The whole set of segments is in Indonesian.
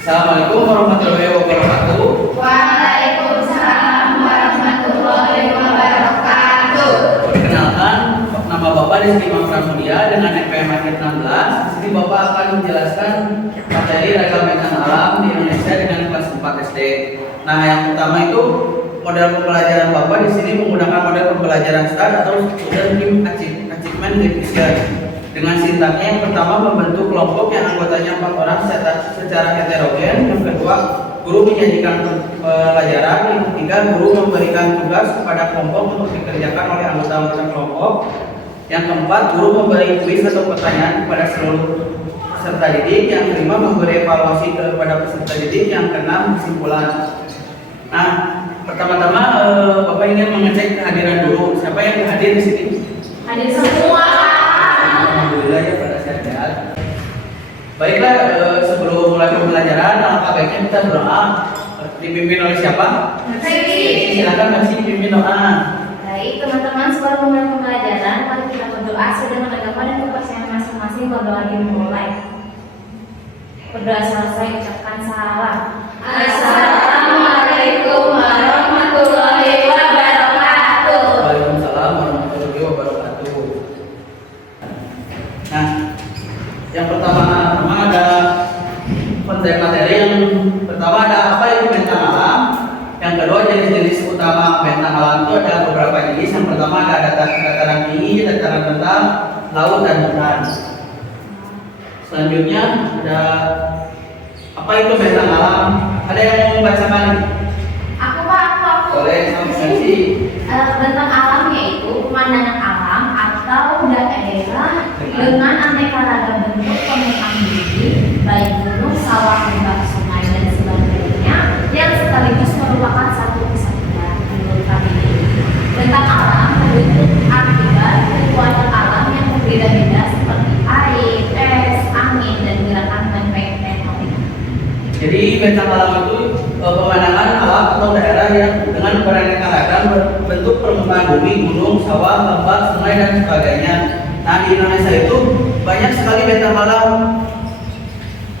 Assalamualaikum warahmatullahi wabarakatuh. Waalaikumsalam warahmatullahi wabarakatuh. Perkenalkan, nama Bapak Rizky Pramudia dengan NPM akhir 16. Di sini Bapak akan menjelaskan materi ragam bentang alam di Indonesia dengan kelas 4 SD. Nah, yang pertama itu model pembelajaran Bapak di sini menggunakan model pembelajaran STAR atau Student Team Achievement Division. Dengan sintaknya yang pertama membentuk kelompok yang anggotanya 4 orang secara heterogen. Yang kedua, guru menyajikan pelajaran. Yang ketiga, guru memberikan tugas kepada kelompok untuk dikerjakan oleh anggota-anggota kelompok. Yang keempat, guru memberi kuis atau pertanyaan kepada seluruh peserta didik. Yang kelima, memberi evaluasi kepada peserta didik. Yang keenam, kesimpulan. Nah, pertama-tama Bapak ingin mengecek kehadiran guru. Siapa yang hadir di sini? Hadir semua. Alhamdulillah ya, pada sehat. Baiklah, sebelum mulai pembelajaran, alangkah baiknya kita berdoa. Dipimpin oleh siapa? Silakan Masih pimpin doa. Baik teman-teman, sebelum mulai pembelajaran, mari kita berdoa sedang agama dan kepercayaan masing-masing. Berdoa dimulai. Berdoa selesai, ucapkan salam. Assalamualaikum warahmatullahi wabarakatuh. Waalaikumsalam warahmatullahi wabarakatuh. Nah, yang pertama ada konten materi. Yang pertama ada apa itu bentang alam. Yang kedua, jenis-jenis utama bentang alam itu ada beberapa jenis. Yang pertama ada dataran tinggi, dataran rendah, laut dan hutan. Selanjutnya ada apa itu bentang alam? Ada yang mau membacakan? Aku Pak, aku. Boleh, sama Messi. Bentang alam yaitu pemandangan alam atau daerah dengan aneka ragam bentuk permukaan bumi, baik gunung, sawah, lembah, sungai dan sebagainya, yang sekaligus merupakan satu kesatuan menurut kami. Bentang alam terbentuk akibat kekuatan alam yang berbeda-beda seperti air, es, angin, dan gerakan lempeng tektonik. Jadi bentang alam itu pemandangan alam atau daerah yang dengan beraneka ragam bentuk permukaan bumi, gunung, sawah, lembah, sungai dan sebagainya. Nah, di Indonesia itu banyak sekali bentang alam.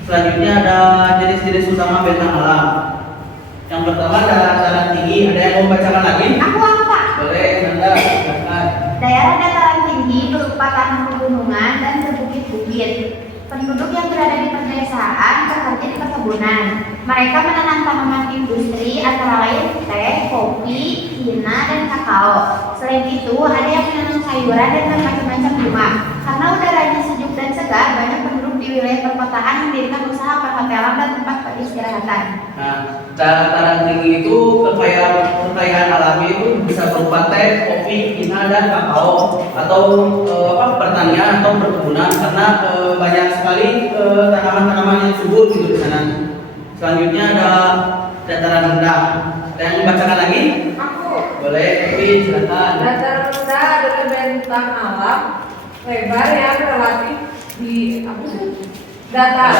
Selanjutnya ada jenis-jenis utama bentang alam. Yang pertama ada dataran tinggi. Ada yang mau membacakan lagi? Aku apa? Boleh, Nanda, silakan. Daerah dataran tinggi berupa tanah pegunungan dan berbukit-bukit. Penduduk yang berada di pedesaan bekerja di perkebunan. Mereka menanam tanaman industri antara lain teh, kopi, hina, dan kakao. Selain itu, ada yang menanam sayuran dan macam-macam bunga. Karena udaranya sejuk dan segar, banyak penduduk di wilayah perkotaan mendirikan usaha perhotelan dan tempat peristirahatan. Nah, dataran tinggi itu kekayaan alami itu bisa berupa teh, kopi, hina, dan kakao atau pertanian atau perkebunan karena banyak sekali tanaman-tanaman yang subur gitu di sana. Selanjutnya ada dataran rendah. Ada yang membacakan lagi? Aku. Boleh, Evi, silakan. Dataran rendah adalah bentang alam lebar yang relatif di datar.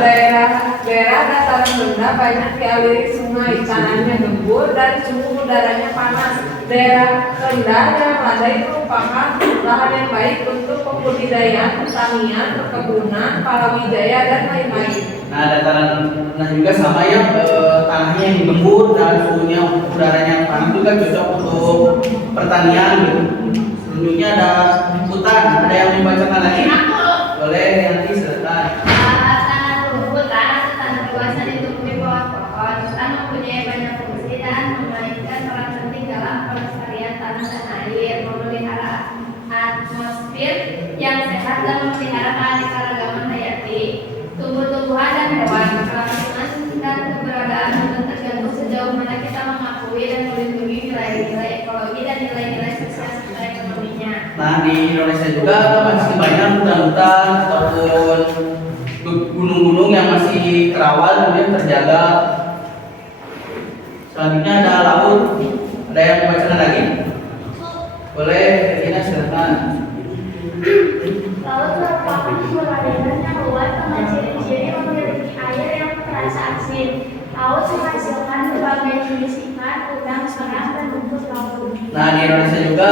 Daerah dataran rendah banyak dialiri sungai, tanahnya gembur dan suhu udaranya panas. Daerah rendah yang landai merupakan lahan yang baik untuk pembudidayaan, pertanian, perkebunan, palawijaya dan lain-lain. Nah, dataran rendah juga sama ya, tanahnya yang gembur dan suhunya udaranya panas juga cocok untuk pertanian gitu. Selanjutnya ada hutan. Ada yang membacakan lagi? Boleh, nanti silakan. Hutan ditutupi pohon-pohon. Hutan mempunyai banyak fungsi dan memainkan peran penting dalam pelestarian tanah dan air, memelihara atmosfer yang sehat dan memelihara keanekaragaman hayati, tumbuh-tumbuhan dan hewan. Kelangsungan dan keberadaan hutan tergantung sejauh mana kita mengakui dan melindungi nilai-nilai ekologi dan nilai-nilai sosial serta ekonominya. Nah, di Indonesia juga masih banyak hutan-hutan ataupun gunung-gunung yang masih kerawan kemudian terjaga. Selanjutnya ada laut. Ada yang membacakan lagi? Boleh, Regina silakan. Laut merupakan sumber perairan yang luas dengan ciri-ciri memiliki air yang terasa asin. Laut menghasilkan berbagai jenis ikan, udang, serang, dan rumput laut. Nah, di Indonesia juga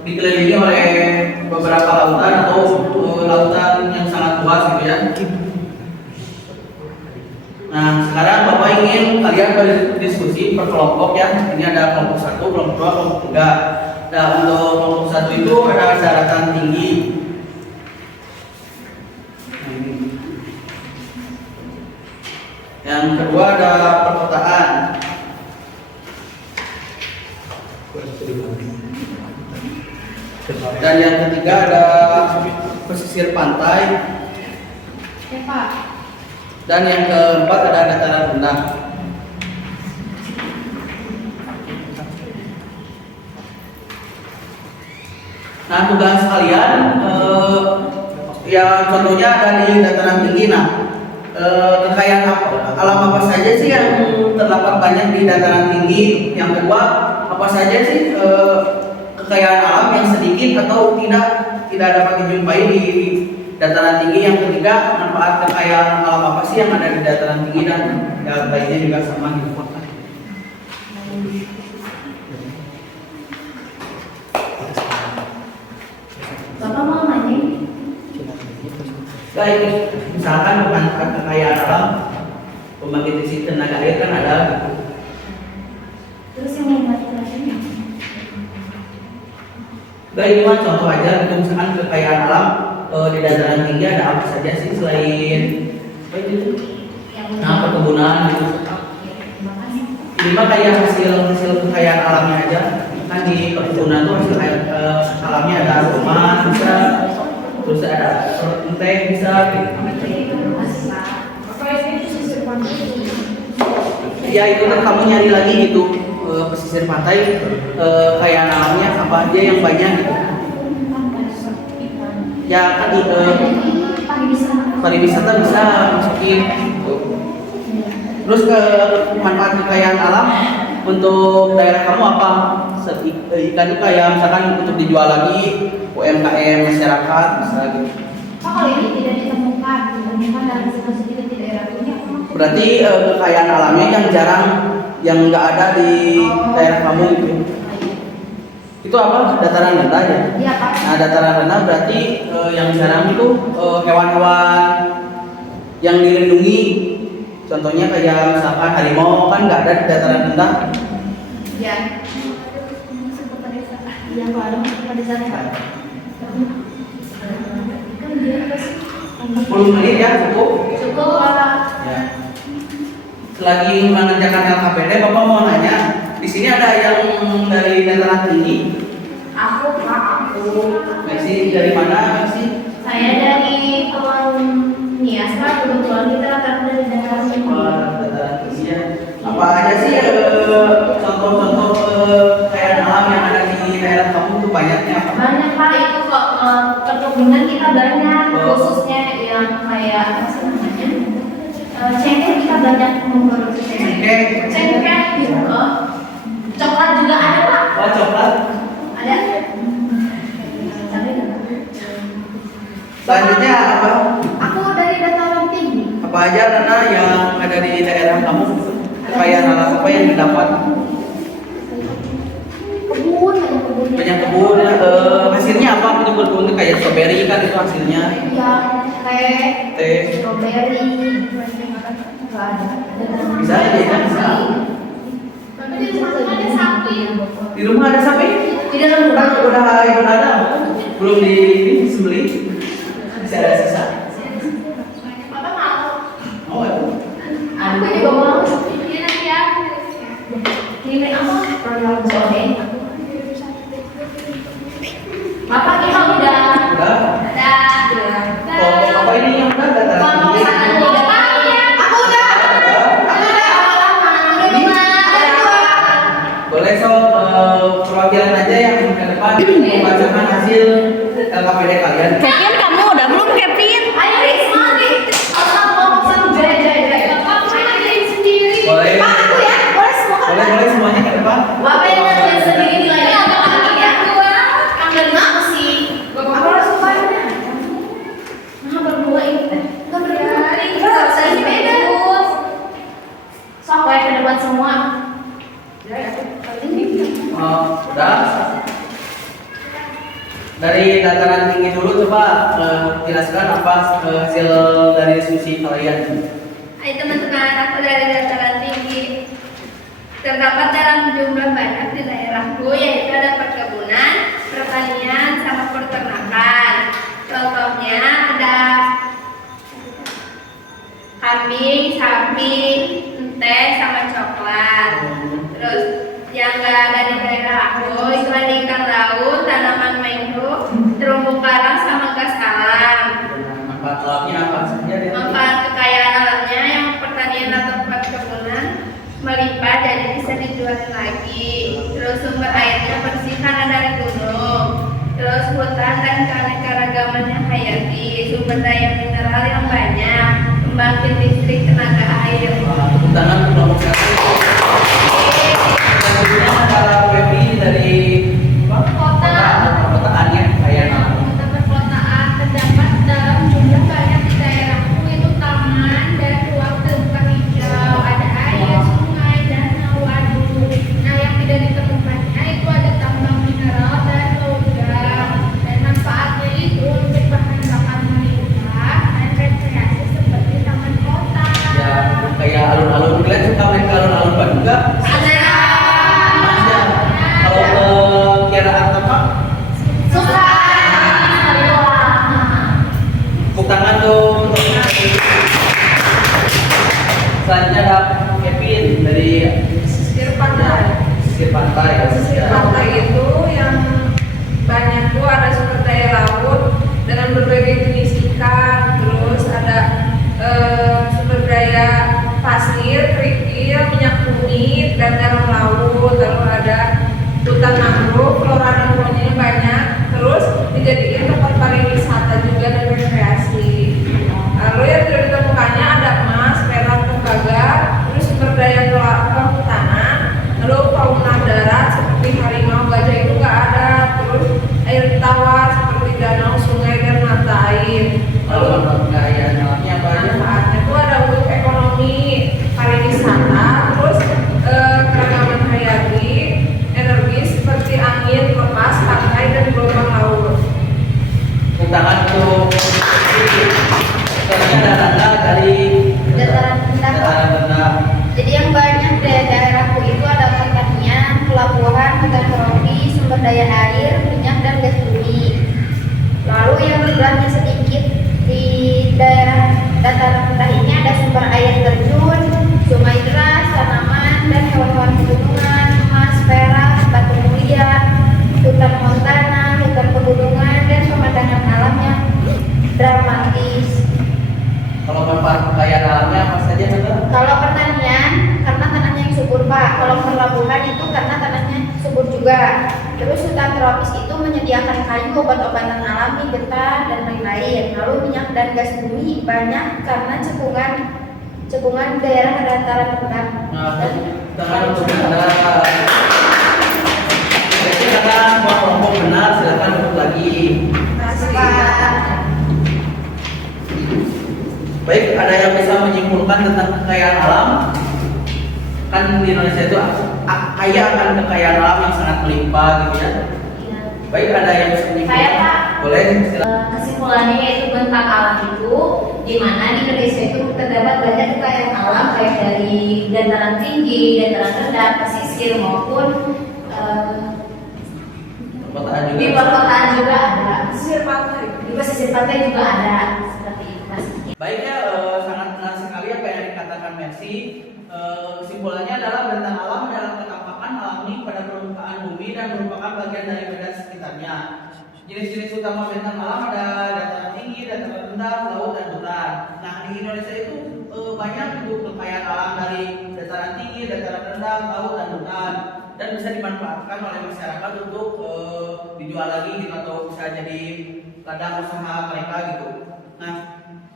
dikelilingi oleh beberapa lautan atau lautan yang sangat luas gitu ya. kalian berdiskusi per kelompok ya. Ini ada kelompok 1, kelompok 2, kelompok 3. Nah, untuk kelompok 1 itu ada daratan tinggi. Yang kedua ada perkotaan. Dan yang ketiga ada pesisir pantai. Ya Pak. Dan yang keempat ada dataran rendah. Nah, tugas kalian ya contohnya dari dataran tinggi. Nah, kekayaan alam apa saja sih yang terdapat banyak di dataran tinggi? Yang kedua, apa saja sih kekayaan alam yang sedikit atau tidak dapat dijumpai di dataran tinggi? Yang ketiga, manfaat kekayaan alam apa sih yang ada di dataran tinggi dan yang lainnya juga sama gitu. Bapak mau nanya? Baik, misalkan manfaat kekayaan alam pembangkit listrik tenaga air kan ada. Terus yang mau mati-matinya? Baik, ini mah contoh aja. Misalkan kekayaan alam di dataran tinggi ada apa saja sih selain nah perkebunan gitu. Ini mah kayak hasil kekayaan alamnya aja. Kan di perkebunan tuh hasil alamnya ada rumah bisa, terus ada teh bisa. Apa ini pesisir pantai? Ya itu kan kamu nyari lagi gitu pesisir pantai kekayaan alamnya apa aja yang banyak gitu. Ya kan pariwisata bisa masukin gitu. Terus ke manfaat kekayaan alam untuk daerah kamu apa? Ikan itu kayak misalkan untuk dijual lagi UMKM masyarakat bisa gitu. Pak, kalau ini tidak ditemukan dalam situasi kita di daerah punya. Berarti kekayaan alamnya yang jarang, yang nggak ada di daerah kamu gitu. Itu apa? Dataran rendah ya? Iya Pak. Nah, dataran rendah berarti yang jarang itu hewan-hewan yang dilindungi. Contohnya kayak misalkan harimau kan nggak ada di dataran rendah. Ya. Iya Pak, ada pada sana Pak. Kan dia pasti 10 menit ya cukup. cukup Pak. Ya. Selagi mengerjakan LKPD, Bapak mau nanya, di sini ada yang dari dataran tinggi. Aku Pak, aku. Messi dari mana Messi? Saya dari Nias Pak, kebetulan kita rata-rata dari daerah sini. Dataran tinggi ya. Apa aja sih contoh-contoh kekayaan alam yang ada di daerah kamu tuh banyaknya apa? Banyak Pak, itu kok perkebunan kita banyak, Oh. khususnya yang kayak apa sih namanya? Cengkeh kita banyak memproduksi cengkeh. Cengkeh gitu kok. Coklat juga ada Pak. Oh, coklat. Ada. Sampai nggak? Selanjutnya apa? Aku dari dataran tinggi. Apa aja Nana yang ada di daerah kamu? Kekayaan alam apa yang didapat? Kebun, banyak kebun. Banyak kebun. Hasilnya apa? Itu kebun itu kayak strawberry kan itu hasilnya. Iya, teh, Teh. strawberry. Nggak ada. Bisa aja ya, bisa. Bapak di rumah ada sapi. Di rumah ada sapi? Di dalam rumah. Udah ada. Belum disembelih. Bisa ada sisa. Bapak mau? Oh, itu. Aku juga mau. Ini nanti ya. Ini apa? Royal Golden. Bapak kita udah. Udah. Ada. Oh, apa ini yang udah dataran Kalau tinggi? misalkan udah. Aku udah. Boleh perwakilan aja yang ke depan membacakan hasil LKPD kalian. Kevin, kamu udah belum Kevin? Ayo Risma nih. Aku mau pesan jaya. Bapak mau ngajarin sendiri. Boleh. Pak, aku ya. Boleh semua. Boleh semuanya ke depan. Bapak yang ngajarin sendiri nilainya apa lagi ya? Kan dari mana sih? Apa langsung banyak? Nah, berdua ini. Nggak berdua. Nggak usah isi beda. Sok ke depan semua. Oh, udah. Dari dataran tinggi dulu coba jelaskan apa hasil dari diskusi kalian. Hai teman-teman, aku dari dataran tinggi. terdapat dalam jumlah banyak di daerahku, yaitu ada perkebunan, pertanian, sama peternakan. Contohnya ada kambing, sapi, ente, sama coklat. Terus yang nggak ada di daerah aku itu ada ikan laut, tanaman mangrove, terumbu karang, sama gas alam. Manfaat alamnya apa saja? Manfaat kekayaan alamnya yang pertanian atau perkebunan melimpah jadi bisa dijual lagi. Terus sumber airnya bersih karena dari gunung. Terus hutan dan keanekaragamannya hayati, sumber daya mineral yang banyak, pembangkit listrik tenaga air. Tepuk tangan untuk kelompok satu. Selanjutnya ada Febri dari perkotaannya kayak Kota perkotaan terdapat dalam jumlah banyak di daerahku itu taman dan ruang terbuka hijau, ada air, sungai, danau, waduk. Nah, yang tidak ditemukannya itu ada tambang mineral dan logam. Dan manfaatnya itu untuk bahan bakar melimpah dan rekreasi seperti taman kota. ya kayak alun-alun. Kalian suka main ke alun-alun Bandung juga? Masnya kalau kiraan apa? Suka. Tepuk tangan dong untuk selanjutnya ada Kevin dari Sisir pantai. sisir pantai. Pesisir pantai itu yang banyak tuh ada sumber daya laut dengan berbagai jenis ikan, terus ada sumber daya pasir, kerikil, minyak kunyit, dan garam laut, lalu ada hutan mangrove, flora dan faunanya banyak, terus dijadikan tempat pariwisata juga dan rekreasi. Lalu yang tidak ditemukannya ada emas, perak, tembaga, terus sumber daya kehutanan, lalu fauna darat seperti harimau, gajah itu nggak ada, terus air tawar seperti danau, sungai, dan mata air. Lalu Kalau kekayaan alamnya apa aja? manfaatnya itu ada untuk ekonomi, pariwisata, terus keragaman hayati, energi seperti angin, lepas, pantai, dan gelombang laut. Tepuk tangan untuk selanjutnya ada Nanda dari Dataran rendah. dataran rendah. Jadi yang banyak di daerahku itu ada pertanian, pelabuhan, hutan tropis, sumber daya air, minyak dan gas bumi. Lalu yang jumlahnya sedikit di daerah dataran rendah ini ada sumber air terjun, sungai deras, tanaman dan hewan-hewan pegunungan, emas, perak, batu mulia, hutan montana, hutan pegunungan dan pemandangan alam yang dramatis. Kalau manfaat kekayaan alamnya apa saja Nanda? Kalau pertanian, karena tanahnya yang subur Pak. Kalau pelabuhan itu karena tanahnya subur juga. Terus hutan tropis itu menyediakan kayu, obat-obatan alami, getah, dan lain-lain. Lalu minyak dan gas bumi banyak karena cekungan daerah dataran rendah. Nah, tangan untuk Nanda. Jadi karena semua kelompok benar, silakan duduk lagi. Baik, ada yang bisa menyimpulkan tentang kekayaan alam? Kan di Indonesia itu kaya akan kekayaan alam yang sangat melimpah gitu ya. Baik, ada yang bisa menyimpulkan? Saya, Pak. Boleh, silakan. Kesimpulannya yaitu bentang alam itu di mana di Indonesia itu terdapat banyak kekayaan alam baik dari dataran tinggi, dataran rendah, pesisir maupun Perkotaan juga. di perkotaan juga ada. Pesisir pantai. Di pesisir pantai juga ada seperti itu. Mas. Baik ya, sangat menarik sekali apa yang dikatakan Mercy. Kesimpulannya adalah bentang alam adalah ketampakan alami pada permukaan bumi dan merupakan bagian dari medan sekitarnya. Jenis-jenis utama bentang alam ada dataran tinggi, dataran rendah, laut, dan hutan. Nah, di Indonesia itu banyak itu kekayaan alam dari dataran tinggi, dataran rendah, laut, dan hutan, dan bisa dimanfaatkan oleh masyarakat untuk dijual lagi gitu, atau bisa jadi ladang usaha mereka gitu. Nah,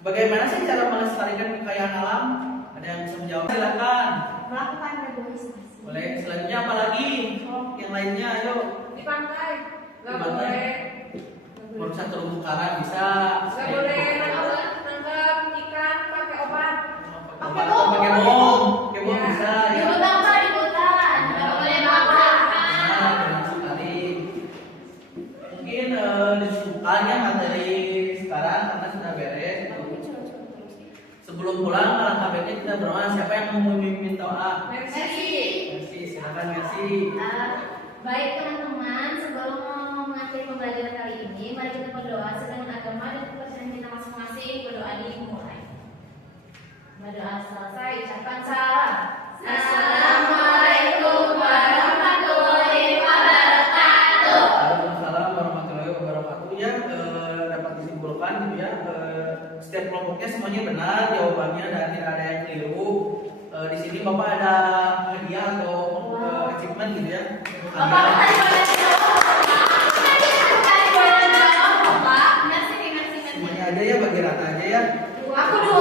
bagaimana sih cara melestarikan kekayaan alam? Ada yang bisa menjawab? Silakan. Melakukan reboisasi. Boleh. Selanjutnya apa lagi? Yang lainnya, ayo. Di pantai nggak Di pantai. boleh, Merusak terumbu karang bisa. nggak boleh nangkap ikan pakai obat. Pakai bom. Pakai bom Ya. bisa. Di Ya. hutan Pak, di hutan. Nggak boleh makan. Nah, benar sekali. Mungkin disebutkannya materi sekarang karena sudah beres. Sebelum pulang, alangkah baiknya kita berdoa. Siapa yang mau memimpin doa? Merci. Merci, silakan Merci. Baik teman-teman, sebelum mengakhiri pembelajaran kali ini, mari kita berdoa sedang agama dan kepercayaan kita masing-masing. Berdoa dimulai. Berdoa selesai, ucapkan salam. Assalamualaikum warahmatullahi wabarakatuh. Waalaikumsalam warahmatullahi wabarakatuh. Ya, dapat disimpulkan gitu ya. Setiap kelompoknya semuanya benar jawabannya dan tidak ada yang keliru. Di sini Bapak ada hadiah atau achievement gitu ya. Bapak tadi boleh jawab. Tadi boleh jawab, Bapak. Merci. Semuanya aja ya, bagi rata aja ya. Aku dulu.